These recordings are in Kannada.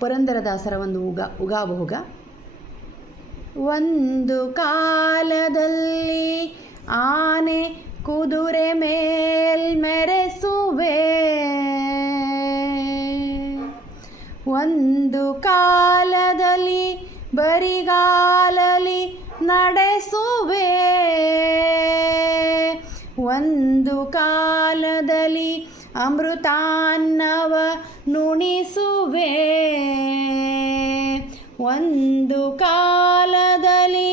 ಪುರಂದರದಾಸರ ಒಂದು ಉಗಾಬಹುಗ. ಒಂದು ಕಾಲದಲ್ಲಿ ಆನೆ ಕುದುರೆ ಮೇಲ್ಮೆರೆಸುವೆ, ಒಂದು ಕಾಲದಲ್ಲಿ ಬರಿಗಾಲಲಿ ನಡೆಸುವೆ, ಒಂದು ಕಾಲದಲ್ಲಿ ಅಮೃತಾನ್ನವ ನುಣಿಸುವೆ, ಒಂದು ಕಾಲದಲ್ಲಿ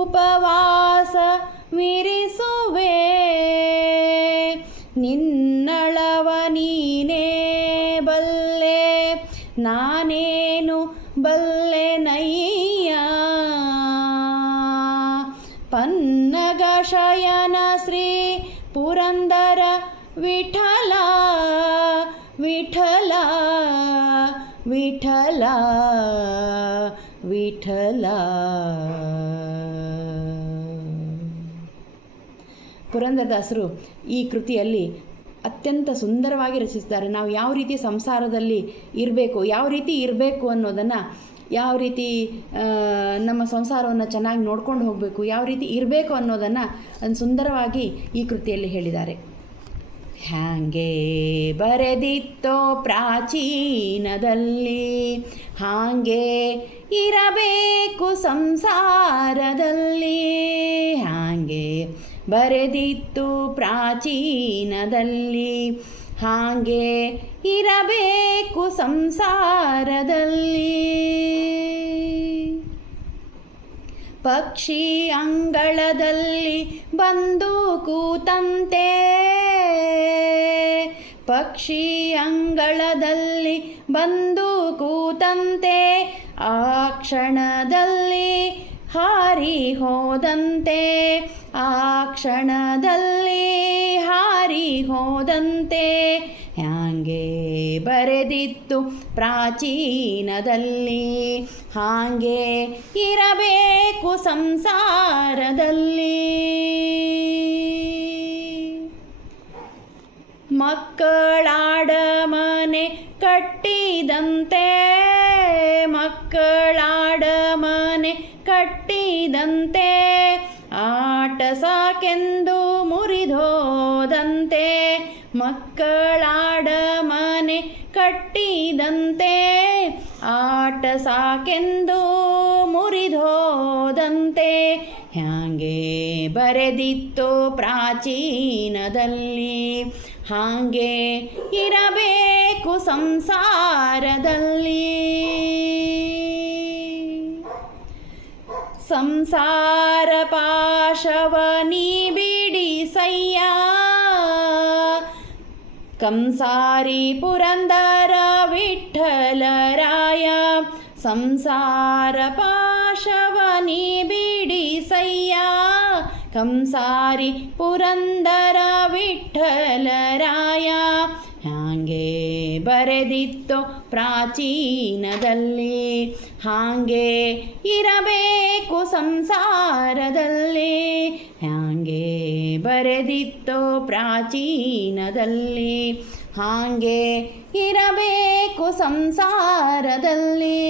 ಉಪವಾಸ ವಿರಿಸುವೆ, ನಿನ್ನಳವ ನೀನೇ ಬಲ್ಲೆ ನಾನೇನು ಬಲ್ಲೆನಯ್ಯ, ಪನ್ನಗ ಶಯನ ಶ್ರೀ ಪುರಂದರ ವಿಠಲ ವಿಠಲ ವಿಠಲ ವಿಠಲ. ಪುರಂದರದಾಸರು ಈ ಕೃತಿಯಲ್ಲಿ ಅತ್ಯಂತ ಸುಂದರವಾಗಿ ರಚಿಸಿದ್ದಾರೆ. ನಾವು ಯಾವ ರೀತಿ ಸಂಸಾರದಲ್ಲಿ ಇರಬೇಕು, ಯಾವ ರೀತಿ ಇರಬೇಕು ಅನ್ನೋದನ್ನು, ಯಾವ ರೀತಿ ನಮ್ಮ ಸಂಸಾರವನ್ನು ಚೆನ್ನಾಗಿ ನೋಡ್ಕೊಂಡು ಹೋಗಬೇಕು, ಯಾವ ರೀತಿ ಇರಬೇಕು ಅನ್ನೋದನ್ನು ಸುಂದರವಾಗಿ ಈ ಕೃತಿಯಲ್ಲಿ ಹೇಳಿದ್ದಾರೆ. ಹ್ಯಾಂಗೆ ಬರೆದಿತ್ತೋ ಪ್ರಾಚೀನದಲ್ಲಿ ಹಾಗೆ ಇರಬೇಕು ಸಂಸಾರದಲ್ಲಿ, ಹಾಗೆ ಬರೆದಿತ್ತು ಪ್ರಾಚೀನದಲ್ಲಿ ಹಾಗೆ ಇರಬೇಕು ಸಂಸಾರದಲ್ಲಿ. ಪಕ್ಷಿ ಅಂಗಳದಲ್ಲಿ ಬಂದು ಕೂತಂತೆ, ಪಕ್ಷಿ ಅಂಗಳದಲ್ಲಿ ಬಂದು ಕೂತಂತೆ, ಆ ಕ್ಷಣದಲ್ಲಿ ಹಾರಿ ಹೋದಂತೆ, ಆ ಕ್ಷಣದಲ್ಲಿ ಹಾರಿ ಹೋದಂತೆ, ಹ್ಯಾಂಗೆ ಬರೆದಿತ್ತು ಪ್ರಾಚೀನದಲ್ಲಿ ಹಾಗೆ ಇರಬೇಕು ಸಂಸಾರದಲ್ಲಿ. ಮಕ್ಕಳಾಡ ಮನೆ ಕಟ್ಟಿದಂತೆ, ಮಕ್ಕಳಾಡ ಮನೆ ಕಟ್ಟಿದಂತೆ, ಆಟ ಸಾಕೆಂದು ಮುರಿದೋದಂತೆ, ಮಕ್ಕಳಾಡ ಮನೆ ಕಟ್ಟಿದಂತೆ, ಆಟ ಸಾಕೆಂದು ಮುರಿದೋದಂತೆ, ಹ್ಯಾಂಗೆ ಬರೆದಿತ್ತೋ ಪ್ರಾಚೀನದಲ್ಲಿ ಹಾಗೆ ಇರಬೇಕು ಸಂಸಾರದಲ್ಲಿ. ಸಂಸಾರ ಪಾಶವ ನೀ ಬಿಡಿಸಯ್ಯ, ಕಂಸಾರಿ ಪುರಂದರ ವಿಠಲರಾಯ, ಸಂಸಾರ ಪಾಶವ ನೀ ಬಿಡಿಸಯ್ಯ, ಕಂಸಾರಿ ಪುರಂದರ ವಿಠಲರಾಯ, ಹಾಗೆ ಬರೆದಿತ್ತೋ ಪ್ರಾಚೀನದಲ್ಲಿ ಹಾಗೆ ಇರಬೇಕು ಸಂಸಾರದಲ್ಲಿ, ಹಾಗೆ ಬರೆದಿತ್ತೋ ಪ್ರಾಚೀನದಲ್ಲಿ ಹಾಗೆ ಇರಬೇಕು ಸಂಸಾರದಲ್ಲಿ,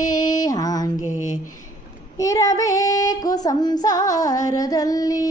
ಹಾಗೆ ಇರಬೇಕು ಸಂಸಾರದಲ್ಲಿ.